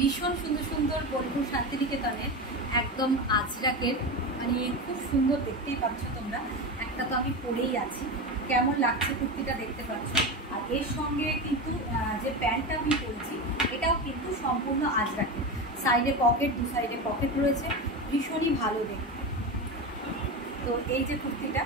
ভীষণ সুন্দর সুন্দর বোলপুর শান্তিনিকেতনের একদম আজরাকের, মানে খুব সুন্দর, দেখতেই পাচ্ছ তোমরা। একটা তো আমি পরেই আছি, কেমন লাগছে কুর্তিটা দেখতে পাচ্ছ। আর এর সঙ্গে কিন্তু যে প্যান্টটা আমি পরেছি এটাও কিন্তু সম্পূর্ণ আজরাকের। সাইডে পকেট, দু সাইডে পকেট রয়েছে, ভীষণই ভালো দেখতে। তো এই যে কুর্তিটা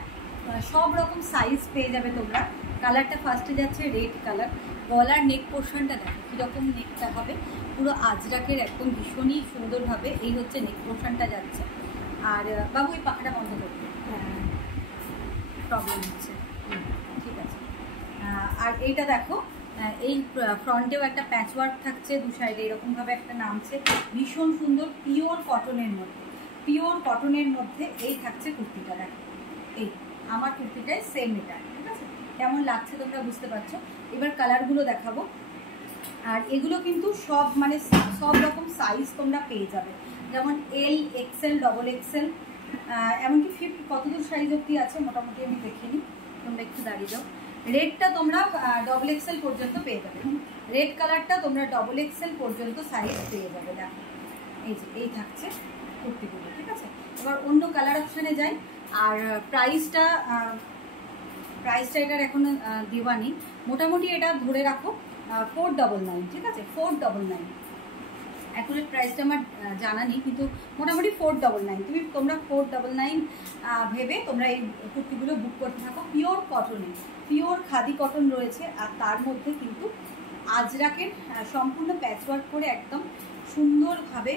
সব রকম সাইজ পেয়ে যাবে তোমরা। কালারটা ফার্স্টে যাচ্ছে রেড কালার। গলার নেক পোর্শনটা দেখো কীরকম নেকটা হবে, পুরো আজরাকের একদম ভীষণই সুন্দরভাবে এই হচ্ছে নেক পোর্শনটা যাচ্ছে। আর বাবু এই পাখাটা বন্ধ করবে, প্রবলেম হচ্ছে, ঠিক আছে। আর এইটা দেখো, এই ফ্রন্টেও একটা প্যাচ ওয়ার্ক থাকছে, দু সাইডে এরকমভাবে একটা নামছে, ভীষণ সুন্দর পিওর কটনের মধ্যে। পিওর কটনের মধ্যে এই থাকছে কুর্তিটা। দেখো এই আমার কুর্তিটাই সেম এটা, ঠিক আছে। কেমন লাগছে তোমরা বুঝতে পারছো। এবার কালারগুলো দেখাবো। আর এগুলো কিন্তু সব মানে সব রকম সাইজ তোমরা পেয়ে যাবে, যেমন এল, এক্সেল, ডবল এক্সেল, এমনকি 50 কতদূর সাইজ অবধি আছে মোটামুটি আমি দেখে নিই, তোমরা একটু দাঁড়িয়ে যাও। রেডটা তোমরা ডবল এক্সেল পর্যন্ত পেয়ে যাবে, রেড কালারটা তোমরা ডবল এক্সেল পর্যন্ত সাইজ পেয়ে যাবে। দেখো এই যে এই থাকছে কুর্তিগুলো, ঠিক আছে। এবার অন্য কালার অপশানে যাই। আর প্রাইসটা এটার এখন দেওয়া নেই, মোটামুটি এটা ধরে রাখো 499, ঠিক আছে। 499 অ্যাকুরেট প্রাইসটা আমার জানা নেই, কিন্তু মোটামুটি 499। তোমরা 499 ভেবে তোমরা এই কুর্তিগুলো বুক করতে থাকো। পিওর কটনে, পিওর খাদি কটন রয়েছে, আর তার মধ্যে কিন্তু আজরাকের সম্পূর্ণ প্যাচওয়ার্ক করে একদম সুন্দরভাবে,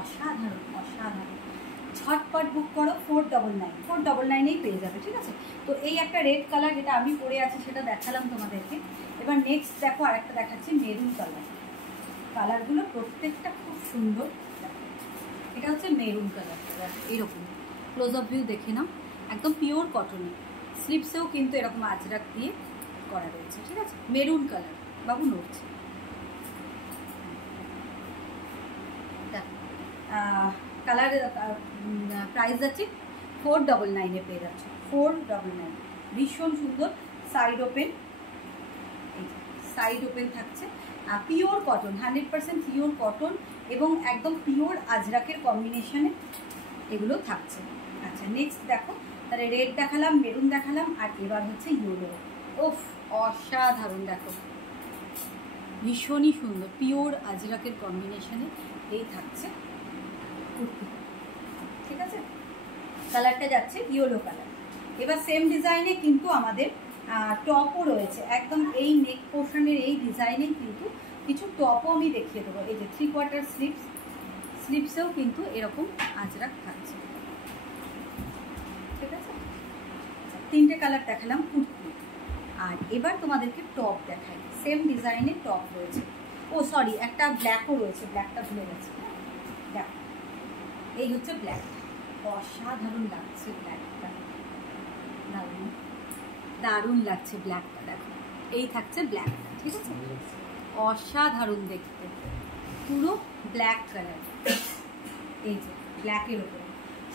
অসাধারণ অসাধারণ। ঝটপট বুক করো, 499 পেয়ে যাবে, ঠিক আছে। তো এই একটা রেড কালার যেটা আমি পরে আছি সেটা দেখালাম তোমাদেরকে। এবার নেক্সট দেখো আরেকটা দেখাচ্ছি মেরুন কালার। কালারগুলো প্রত্যেকটা খুব সুন্দর। এটা হচ্ছে মেরুন কালার, এরকম ক্লোজ আপ ভিউ দেখে নাও, একদম পিওর কটনে। স্লিপসেও কিন্তু এরকম আজরাক দিয়ে করা রয়েছে, ঠিক আছে। মেরুন কালার, বাবু নড়ছে। কালার প্রাইস যাচ্ছে 499 পেয়ে যাচ্ছে, 499। ভীষণ সুন্দর। সাইড ওপেন, সাইড ওপেন থাকছে, পিওর কটন, 100% পিওর কটন এবং একদম পিওর আজরাকের কম্বিনেশনে এগুলো থাকছে। আচ্ছা নেক্সট দেখো, তাহলে রেড দেখালাম, মেরুন দেখালাম, আর এবার হচ্ছে ইয়েলো। ওফ অসাধারণ, দেখো ভীষণই সুন্দর পিওর আজরাকের কম্বিনেশনে এই থাকছে কুর্তি, ঠিক আছে। কালারটা যাচ্ছে ইয়েলো কালার। এবার সেম ডিজাইনে কিন্তু আমাদের টপও রয়েছে, একদম এই নেক পোর্শনের এই ডিজাইনে কিন্তু কিছু টপও আমি দেখিয়ে দেবো। এই যে 3/4 স্লিভস, স্লিভসেও কিন্তু এরকম আজরাক থাকছে, ঠিক আছে। তিনটে কালার দেখালাম কুর্তি, আর এবার তোমাদেরকে টপ দেখাই। সেম ডিজাইনে টপ রয়েছে, ও সরি একটা ব্ল্যাকও রয়েছে, ব্ল্যাকটা ভুলে গেছে। দেখো এই হচ্ছে ব্ল্যাক, অসাধারণ লাগছে ব্ল্যাকটা, দারুণ দারুণ লাগছে ব্ল্যাকটা। দেখো এই থাকছে ব্ল্যাকটা, ঠিক আছে, অসাধারণ দেখতে, পুরো ব্ল্যাক কালার। এই যে ব্ল্যাকের ওপরে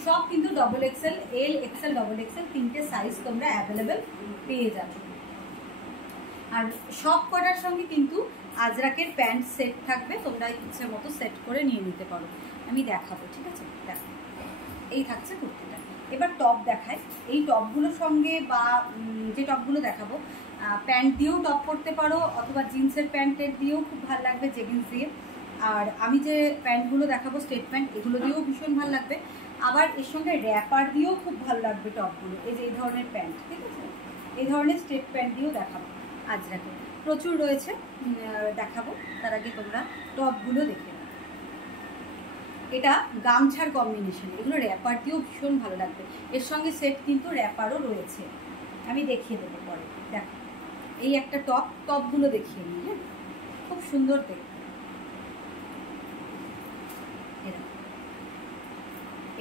সব কিন্তু ডবল এক্সেল, এল, এক্সেল, ডবল এক্সেল তিনটে সাইজ তোমরা অ্যাভেলেবেল পেয়ে যাবে। আর সব কটার সঙ্গে কিন্তু আজরাকের প্যান্ট সেট থাকবে, তোমরা ইচ্ছে মতো সেট করে নিয়ে নিতে পারো। আমি দেখাবো, ঠিক আছে। দেখো এই থাকছে কুর্তিটা। এবার টপ দেখায়। এই টপগুলোর সঙ্গে বা যে টপগুলো দেখাবো প্যান্ট দিয়েও টপ করতে পারো, অথবা জিন্সের প্যান্টের দিয়েও খুব ভালো লাগবে, জেগিন্স দিয়ে। আর আমি যে প্যান্টগুলো দেখাবো স্ট্রেট প্যান্ট, এগুলো দিয়েও ভীষণ ভালো লাগবে। আবার এর সঙ্গে র্যাপার দিয়েও খুব ভালো লাগবে টপগুলো। এই যে এই ধরনের প্যান্ট, ঠিক আছে, এই ধরনের স্ট্রেট প্যান্ট দিয়েও দেখাবো। আজরাকে প্রচুর রয়েছে, দেখাবো। তার আগে তোমরা টপগুলো দেখে নাও। এটা গামছার কম্বিনেশন, এগুলো র্যাপার দিয়েও ভীষণ ভালো লাগবে। এর সঙ্গে সেট কিন্তু র্যাপারও রয়েছে, আমি দেখিয়ে দেবো পরে। দেখো এই একটা টপ, টপগুলো দেখিয়ে নিই। হ্যাঁ খুব সুন্দর দেখতে।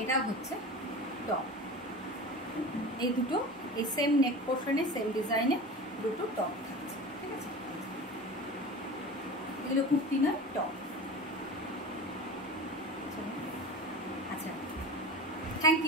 এটা হচ্ছে টপ, এই দুটো এই সেম নেক পোর্শনে সেম ডিজাইনে দুটো টপ থাকছে, ঠিক আছে। এগুলো কুর্তি নয়, টপ।